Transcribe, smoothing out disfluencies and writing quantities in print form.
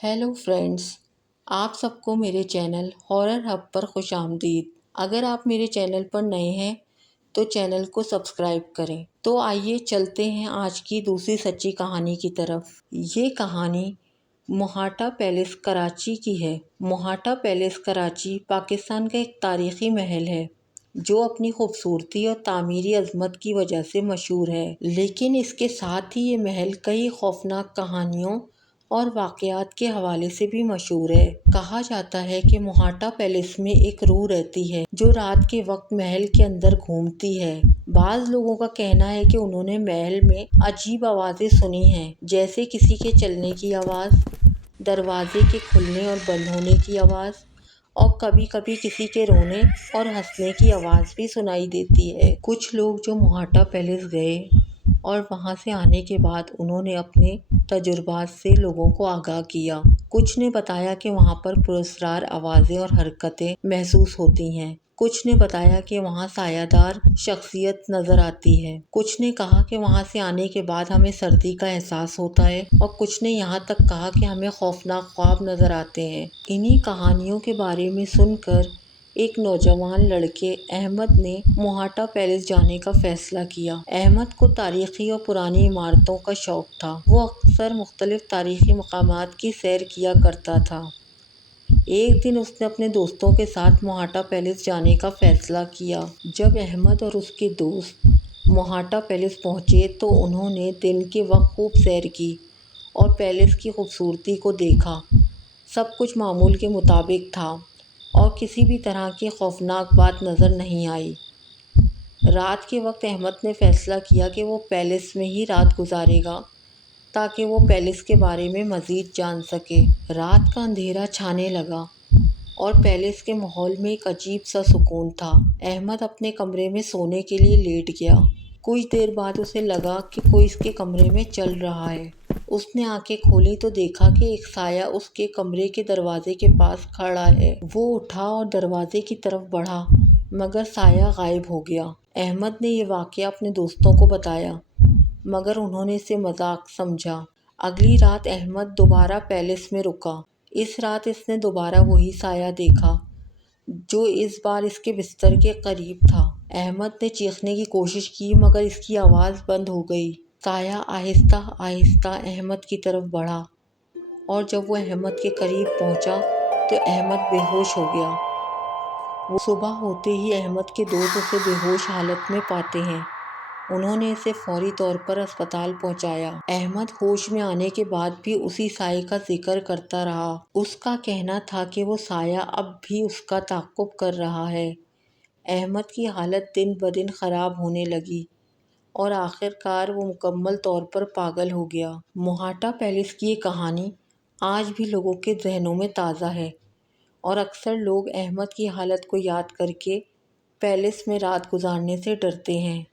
Hello friends, आप सबको मेरे चैनल हॉरर हब पर खुश आमदीद। अगर आप मेरे चैनल पर नए हैं तो चैनल को सब्सक्राइब करें। तो आइए चलते हैं आज की दूसरी सच्ची कहानी की तरफ। ये कहानी मोहाटा पैलेस कराची की है। मोहाटा पैलेस कराची पाकिस्तान का एक तारीखी महल है जो अपनी खूबसूरती और तामीरी अजमत की वजह से मशहूर है। लेकिन इसके साथ ही ये महल कई खौफनाक कहानियों और वाक़यात के हवाले से भी मशहूर है। कहा जाता है कि मोहाटा पैलेस में एक रूह रहती है जो रात के वक्त महल के अंदर घूमती है। बाज़ लोगों का कहना है कि उन्होंने महल में अजीब आवाज़ें सुनी हैं, जैसे किसी के चलने की आवाज़, दरवाजे के खुलने और बंद होने की आवाज़ और कभी कभी किसी के रोने और हंसने की आवाज़ भी सुनाई देती है। कुछ लोग जो मोहाटा पैलेस गए और वहां से आने के बाद उन्होंने अपने तजुर्बात से लोगों को आगाह किया। कुछ ने बताया कि वहां पर पुरस्कार आवाज़ें और हरकतें महसूस होती हैं। कुछ ने बताया कि वहां सायादार शख्सियत नजर आती है। कुछ ने कहा कि वहां से आने के बाद हमें सर्दी का एहसास होता है और कुछ ने यहाँ तक कहा कि हमें खौफनाक ख्वाब नजर आते हैं। इन्हीं कहानियों के बारे में सुनकर एक नौजवान लड़के अहमद ने मोहाटा पैलेस जाने का फैसला किया। अहमद को तारीखी और पुरानी इमारतों का शौक था। वो अक्सर मुख्तलिफ तारीखी मकामात की सैर किया करता था। एक दिन उसने अपने दोस्तों के साथ मोहाटा पैलेस जाने का फैसला किया। जब अहमद और उसके दोस्त मोहाटा पैलेस पहुंचे तो उन्होंने दिन के वक्त खूब सैर की और पैलेस की खूबसूरती को देखा। सब कुछ मामूल के मुताबिक था और किसी भी तरह की खौफनाक बात नज़र नहीं आई। रात के वक्त अहमद ने फैसला किया कि वो पैलेस में ही रात गुजारेगा ताकि वो पैलेस के बारे में मज़ीद जान सके। रात का अंधेरा छाने लगा और पैलेस के माहौल में एक अजीब सा सुकून था। अहमद अपने कमरे में सोने के लिए लेट गया। कुछ देर बाद उसे लगा कि कोई इसके कमरे में चल रहा है। उसने आंखें खोली तो देखा कि एक साया उसके कमरे के दरवाजे के पास खड़ा है। वो उठा और दरवाजे की तरफ बढ़ा, मगर साया गायब हो गया। अहमद ने ये वाक़या अपने दोस्तों को बताया, मगर उन्होंने इसे मजाक समझा। अगली रात अहमद दोबारा पैलेस में रुका। इस रात इसने दोबारा वही साया देखा जो इस बार इसके बिस्तर के करीब था। अहमद ने चीखने की कोशिश की मगर इसकी आवाज़ बंद हो गई। साया आहिस्ता आहिस्ता अहमद की तरफ बढ़ा और जब वो अहमद के करीब पहुंचा तो अहमद बेहोश हो गया। वो सुबह होते ही अहमद के दोस्त उसे बेहोश हालत में पाते हैं। उन्होंने इसे फौरी तौर पर अस्पताल पहुंचाया। अहमद होश में आने के बाद भी उसी साये का जिक्र करता रहा। उसका कहना था कि वो साया अब भी उसका ताक़ुब कर रहा है। अहमद की हालत दिन ब दिन ख़राब होने लगी और आखिरकार वो मुकम्मल तौर पर पागल हो गया। मोहाटा पैलेस की ये कहानी आज भी लोगों के जहनों में ताज़ा है और अक्सर लोग अहमद की हालत को याद करके पैलेस में रात गुजारने से डरते हैं।